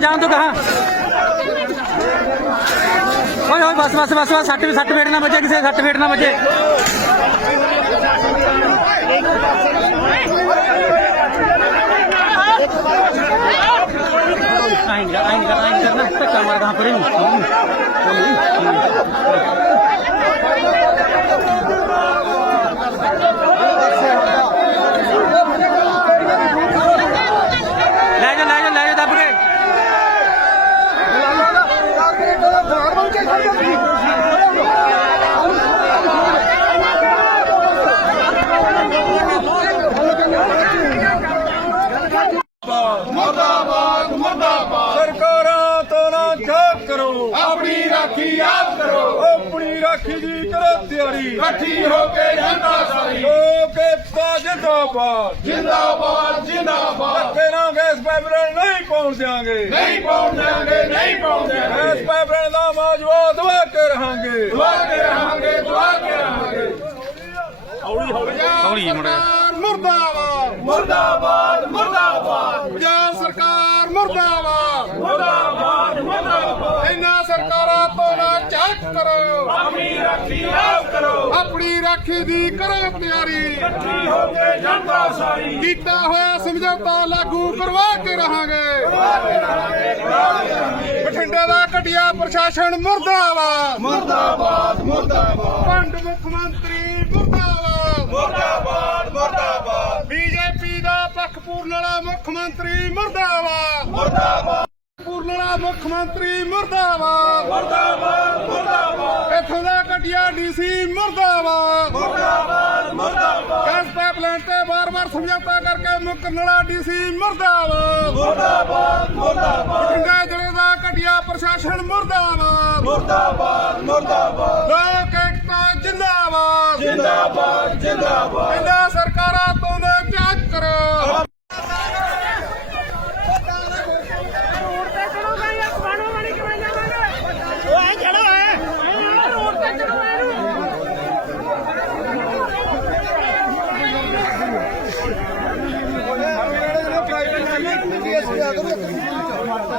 ਜਾਣ ਦੋ ਜਾਣ ਦੋ ਜਾਣ ਦੋ ਕਹਾ? ਓਏ ਓਏ, ਬਸ ਬਸ ਬਸ ਬਸ, ਸੱਟ ਸੱਟ ਫੇਟ ਨਾ ਵੱਜੇ ਕਿਸੇ ਦੇ ਸੱਟ ਫੇਟ ਨਾ ਵੱਜੇ ਆਇਂ ਕਰ ਆਇਂ ਕਰ ਆਇਂ ਕਰਨਾ ਧੱਕਾ ਮਾਰ ਕਹਾਂ ਪਰੇ ਲੈ ਜਾ ਲੈ ਜਾ ਲੈ ਜਾ ਦੱਬ ਕੇ ਮੁਰਦਾਬਾਦ ਮੁਰਦਾਬਾਦ। ਸਰਕਾਰਾਂ ਤੋਂ ਨਾ ਝਾਕ ਕਰੋ। ਆਪਣੀ ਰਾਖੀ ਆਪ ਕਰੋ। ਆਪਣੀ ਰਾਖੀ ਦੀ ਕਰੋ ਤਿਆਰੀ ਇਕੱਠੀ ਹੋ ਕੇ ਜਨਤਾ ਸਾਰੀ ਹੋ ਕੇ ਪਾ ਜਿੰਦਾਬਾਦ। ਜਿੰਦਾਬਾਦ ਜਿੰਦਾਬਾਦ। ਪਾਈਪਲਾਈਨ ਨਹੀਂ ਪਾਉਣ ਦਿਆਂਗੇ। ਨਹੀਂ ਪਾਉਣ ਦਿਆਂਗੇ ਨਹੀਂ ਪਾਉਣ ਦਿਆਂਗੇ। ਗੈਸ ਪਾਈਪਲਾਈਨ ਦਾ ਮਾਜਵਾ ਦਵਾ ਕੇ ਰਹਾਂਗੇ। ਦਵਾ ਕੇ ਰਹਾਂਗੇ ਦਵਾ ਕੇ ਰਹਾਂਗੇ। ਹੌਲੀ ਮੁੰਡੇ ਮੁਰਦਾਬਾਦ। ਮੁਰਦਾਬਾਦ ਮੁਰਦਾਬਾਦ। ਪੰਜਾਬ ਸਰਕਾਰ ਮੁਰਦਾਬਾਦ। ਮੁਰਦਾਬਾਦ ਮੁਰਦਾਬਾਦ। ਇਹਨਾਂ ਕਰੋ ਆਪਣੀ ਰਾਖੀ ਆਪ ਕਰੋ। ਆਪਣੀ ਰਾਖੀ ਦੀ ਕਰੋ ਤਿਆਰੀ। ਇਕੱਠੀ ਹੋ ਕੇ ਜਨਤਾ ਸਾਰੀ। ਕੀਤਾ ਹੋਇਆ ਸਮਝੌਤਾ ਲਾਗੂ ਕਰਵਾ ਕੇ ਰਹਾਂਗੇ। ਬਠਿੰਡਾ ਦਾ ਘਟਿਆ ਪ੍ਰਸ਼ਾਸਨ ਮੁਰਦਾਬਾਦ। ਮੁਰਦਾਬਾਦ ਮੁਰਦਾਬਾਦ। ਪੰਡ ਮੁੱਖ ਮੰਤਰੀ ਮੁਰਦਾਬਾਦ। ਮੁਰਦਾਬਾਦ ਮੁਰਦਾਬਾਦ। ਬੀਜੇਪੀ ਦਾ ਪੱਖ ਪੂਰਨ ਵਾਲਾ ਮੁੱਖ ਮੰਤਰੀ ਮੁਰਦਾਬਾਦ। ਮੁਰਦਾਬਾਦ। ਮੁੱਖ ਮੰਤਰੀ ਮੁਰਦਾਬਾਦ। ਮੁਰਦਾਬਾਦ ਮੁਰਦਾਬਾਦ। ਇੱਥੋਂ ਦਾ ਘਟਿਆ ਡੀਸੀ ਮੁਰਦਾਬਾਦ। ਮੁਰਦਾਬਾਦ ਮੁਰਦਾਬਾਦ। ਗੈਸ ਪਾਈਪਲਾਈਨ ਤੇ ਬਾਰ-ਬਾਰ ਸਮਝੌਤਾ ਕਰਕੇ ਮੁੱਕਰਨ ਵਾਲਾ ਡੀਸੀ ਮੁਰਦਾਬਾਦ। ਮੁਰਦਾਬਾਦ ਮੁਰਦਾਬਾਦ। ਬਠਿੰਡਾ ਜ਼ਿਲ੍ਹੇ ਦਾ ਘਟਿਆ ਪ੍ਰਸ਼ਾਸਨ ਮੁਰਦਾਬਾਦ। ਮੁਰਦਾਬਾਦ ਮੁਰਦਾਬਾਦ। ਲੋਕ ਏਕਤਾ ਜਿੰਦਾਬਾਦ। ਜਿੰਦਾਬਾਦ ਜਿੰਦਾਬਾਦ ਇਹਨਾਂ ਸਰਕਾਰਾਂ ਤੋਂ ਨਾ ਜਾਂਚ ਕਰੋ ਰੋਡ ਤੇ ਚੜੋ ਗਏ ਆ ਕਮਾਣੋ ਵਾਲੀ ਕਿਵੇਂ ਜਾਵਾਂਗੇ ਉਹ ਐ ਚੜੋ ਐ ਰੋਡ ਤੇ ਚੜੋ ਐ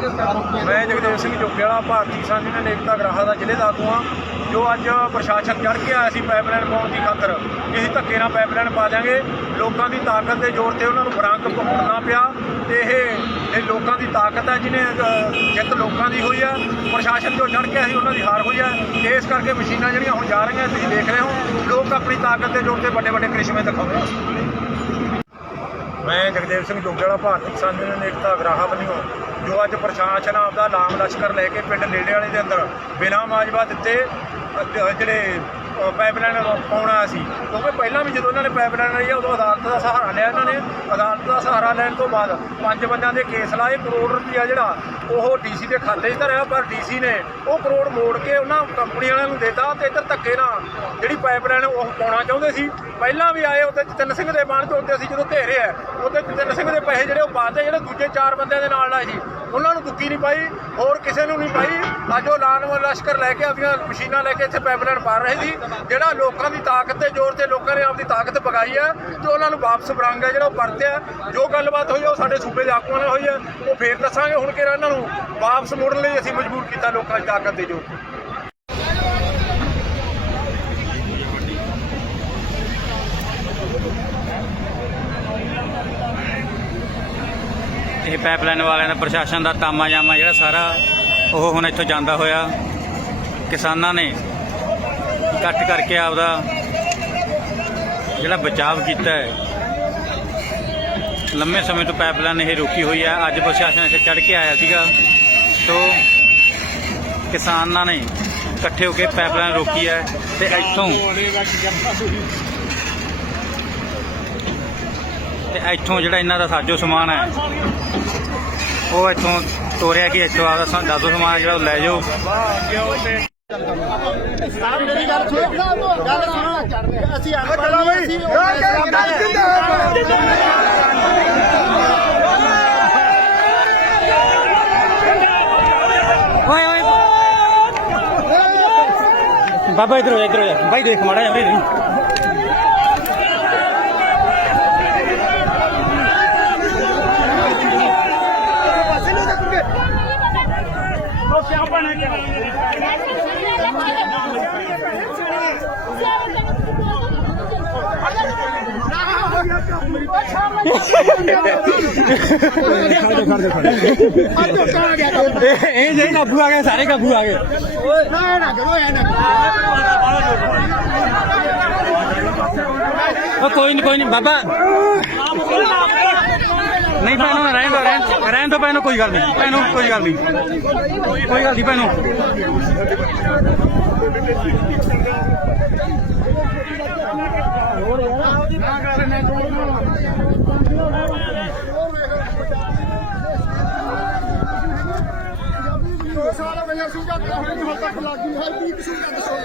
ਮੈਂ ਜਗਦੇਵ ਸਿੰਘ ਜੋਗੇ ਵਾਲਾ ਭਾਰਤੀ ਕਿਸਾਨ ਯੂਨੀਅਨ ਏਕਤਾ ਗਰਾਹਾ ਦਾ ਜ਼ਿਲ੍ਹੇ ਦਾ ਆਗੂ ਹਾਂ, ਜੋ ਅੱਜ ਪ੍ਰਸ਼ਾਸਨ ਚੜ ਕੇ ਆਇਆ ਸੀ ਪਾਈਪਲਾਈਨ ਪਾਉਣ ਦੀ ਖਾਤਰ। ਕਿ ਅਸੀਂ ਧੱਕੇ ਨਾਲ ਪਾਈਪਲਾਈਨ ਪਾ ਦਿਆਂਗੇ। ਲੋਕਾਂ ਦੀ ਤਾਕਤ ਦੇ ਜ਼ੋਰ ਤੇ ਉਹਨਾਂ ਨੂੰ ਬਰਾਂਕ ਪਾਉਣਾ ਪਿਆ ਤੇ ਇਹ ਇਹ ਲੋਕਾਂ ਦੀ ਤਾਕਤ ਹੈ ਜਿਹਨੇ ਜਿੱਤ ਲੋਕਾਂ ਦੀ ਹੋਈ ਹੈ। ਪ੍ਰਸ਼ਾਸਨ ਜੋ ਚੜ ਕੇ ਆਇਆ ਸੀ, ਉਹਨਾਂ ਦੀ ਹਾਰ ਹੋਈ ਹੈ। ਇਸ ਕਰਕੇ ਮਸ਼ੀਨਾਂ ਜਿਹੜੀਆਂ ਹੁਣ ਜਾ ਰਹੀਆਂ, ਤੁਸੀਂ ਦੇਖ ਰਹੇ ਹੋ, ਲੋਕ ਆਪਣੀ ਤਾਕਤ ਦੇ ਜ਼ੋਰ ਤੇ ਵੱਡੇ ਵੱਡੇ ਕ੍ਰਿਸ਼ਮੇ ਦਿਖਾਉਂਦੇ ਆ ਮੈਂ ਜਗਦੇਵ ਸਿੰਘ ਜੋਗੇ ਵਾਲਾ ਭਾਰਤੀ ਕਿਸਾਨ ਯੂਨੀਅਨ ਏਕਤਾ ਗਰਾਹਾ ਵੱਲੋਂ ਜੋ ਅੱਜ ਪ੍ਰਸ਼ਾਸਨ ਆਪਦਾ ਲਾਮ ਲਸ਼ਕਰ ਲੈ ਕੇ ਪਿੰਡ ਨੇੜੇ ਵਾਲੇ ਦੇ ਅੰਦਰ ਬਿਨਾਂ ਮਾਜਵਾ ਦਿੱਤੇ ਜਿਹੜੇ ਪਾਈਪਲਾਈਨ ਪਾਉਣਾ ਸੀ। ਕਿਉਂਕਿ ਪਹਿਲਾਂ ਵੀ ਜਦੋਂ ਇਹਨਾਂ ਨੇ ਪਾਈਪਲਾਈਨ ਲਈ ਆ, ਉਦੋਂ ਅਦਾਲਤ ਦਾ ਸਹਾਰਾ ਲਿਆ ਇਹਨਾਂ ਨੇ। ਅਦਾਲਤ ਦਾ ਸਹਾਰਾ ਲੈਣ ਤੋਂ ਬਾਅਦ ਪੰਜ ਬੰਦਿਆਂ ਦੇ ਕੇਸ ਲਾਏ, ਕਰੋੜ ਰੁਪਇਆ ਜਿਹੜਾ ਉਹ ਡੀਸੀ ਦੇ ਖਾਤੇ 'ਚ ਧਰਿਆ, ਪਰ ਡੀਸੀ ਨੇ ਉਹ ਕਰੋੜ ਮੋੜ ਕੇ ਉਹਨਾਂ ਕੰਪਨੀ ਵਾਲਿਆਂ ਨੂੰ ਦੇਤਾ ਤੇ ਇੱਧਰ ਧੱਕੇ ਨਾਲ ਜਿਹੜੀ ਪਾਈਪਲਾਈਨ ਉਹ ਪਾਉਣਾ ਚਾਹੁੰਦੇ ਸੀ। ਪਹਿਲਾਂ ਵੀ ਆਏ ਉਹਦੇ ਚ ਸਿੰਘ ਦੇ ਬਾਣ ਚੋਂਦੇ ਸੀ, ਜਦੋਂ ਘੇਰੇ ਆ ਉਹਦੇ ਚ ਸਿੰਘ ਦੇ ਪੈਸੇ ਜਿਹੜੇ ਉਹ ਪਾਤੇ, ਜਿਹੜੇ ਦੂਜੇ ਚਾਰ ਬੰਦਿਆਂ ਦੇ ਨਾਲ ਲਾਏ ਸੀ। ਉਹਨਾਂ ਨੂੰ ਦੁੱਕੀ ਨਹੀਂ ਪਾਈ, ਹੋਰ ਕਿਸੇ ਨੂੰ ਨਹੀਂ ਪਾਈ। ਅੱਜ ਉਹ ਲਾਨ ਲਸ਼ਕਰ ਲੈ ਕੇ ਆਪਣੀਆਂ ਮਸ਼ੀਨਾਂ ਲੈ ਕੇ ਇੱਥੇ ਪਾਈਪਲਾਈਨ ਪਾ ਰਹੇ ਸੀ, ਜਿਹੜਾ ਲੋਕਾਂ ਦੀ ਤਾਕਤ ਦੇ ਜ਼ੋਰ ਤੇ ਲੋਕਾਂ ਨੇ ਆਪਦੀ ਤਾਕਤ ਪਗਾਈ ਹੈ ਤੇ ਉਹਨਾਂ ਨੂੰ ਵਾਪਸ ਬਰੰਗ ਹੈ ਜਿਹੜਾ ਉਹ ਪਰਤਿਆ ਜੋ ਗੱਲਬਾਤ ਹੋਈ ਹੈ, ਉਹ ਸਾਡੇ ਸੂਬੇ ਦੇ ਆਗੂਆਂ ਨਾਲ ਹੋਈ ਹੈ। ਉਹ ਫੇਰ ਦੱਸਾਂਗੇ ਹੁਣ ਕਿਹੜਾ ਇਹਨਾਂ ਨੂੰ ਵਾਪਸ ਮੋੜਨ ਲਈ ਅਸੀਂ ਮਜਬੂਰ ਕੀਤਾ ਲੋਕਾਂ ਦੀ ਤਾਕਤ ਦੇ ਜ਼ੋਰ। ਪਾਈਪਲਾਈਨ ਵਾਲਿਆਂ ਦਾ, ਪ੍ਰਸ਼ਾਸਨ ਦਾ ਤਾਮਾ ਜਾਮਾ ਜਿਹੜਾ ਸਾਰਾ ਉਹ ਹੁਣ ਇੱਥੋਂ ਜਾਂਦਾ ਹੋਇਆ। ਕਿਸਾਨਾਂ ਨੇ ਇਕੱਠ ਕਰਕੇ ਆਪਦਾ ਜਿਹੜਾ ਬਚਾਵ ਕੀਤਾ ਹੈ, ਲੰਮੇ ਸਮੇਂ ਤੋਂ ਪਾਈਪਲਾਈਨ ਇਹ ਰੁਕੀ ਹੋਈ ਹੈ। ਅੱਜ ਪ੍ਰਸ਼ਾਸਨ ਇੱਥੇ ਚੜ ਕੇ ਆਇਆ ਸੀਗਾ। ਸੋ ਕਿਸਾਨਾਂ ਨੇ ਇਕੱਠੇ ਹੋ ਕੇ ਪਾਈਪਲਾਈਨ ਰੋਕੀ ਹੈ ਤੇ ਇੱਥੋਂ ਤੇ ਇੱਥੋਂ ਜਿਹੜਾ ਇਹਨਾਂ ਦਾ ਸਾਜੋ ਸਮਾਨ ਹੈ ਉਹ ਇੱਥੋਂ ਤੋਰਿਆ ਕਿ ਇੱਥੋਂ ਆਪਦਾ ਸਾ- ਦਾਦੋ ਸਮਾਨ ਜਿਹੜਾ ਉਹ ਲੈ ਜਾਓ। ਸਾਹਿਬ ਮੇਰੀ ਗੱਲ ਸੁਣੋ। ਗੱਲ ਸੁਣੋ। ਅਸੀਂ ਅਨਪੜ੍ਹ ਨਹੀਂ ਅਸੀਂ ਓਏ ਓਏ। ਬਾਬਾ ਇਧਰ ਹੋ ਜਾ ਇਧਰ ਹੋ ਜਾ। ਬਾਈ ਦੇਖ ਮਾੜਾ ਜਾ ਇਹ ਇਹ ਜਿਹੜੇ ਕਾਬੂ ਆ ਗਏ ਸਾਰੇ ਕਾਬੂ ਆ ਗਏ ਨਾ ਨਾ ਕਰੋ ਐ ਨਾ ਕੋਈ ਨਹੀਂ ਕੋਈ ਨਹੀਂ ਬਾਬਾ ਨਹੀਂ ਭੈਣੋ ਰਹਿਣ ਦੋ ਰਹਿਣ ਰਹਿਣ ਦੋ ਭੈਣੋ ਕੋਈ ਗੱਲ ਨਹੀਂ। ਭੈਣੋ ਕੋਈ ਗੱਲ ਨਹੀਂ ਕੋਈ ਗੱਲ ਨਹੀਂ ਭੈਣੋ ਸਾਰਾ ਵਜਾ ਸੁਗਾ ਹੁਣ ਤੱਕ ਲੱਗੀ ਹੈ 20 ਸੁਗਾ ਦੱਸੋ।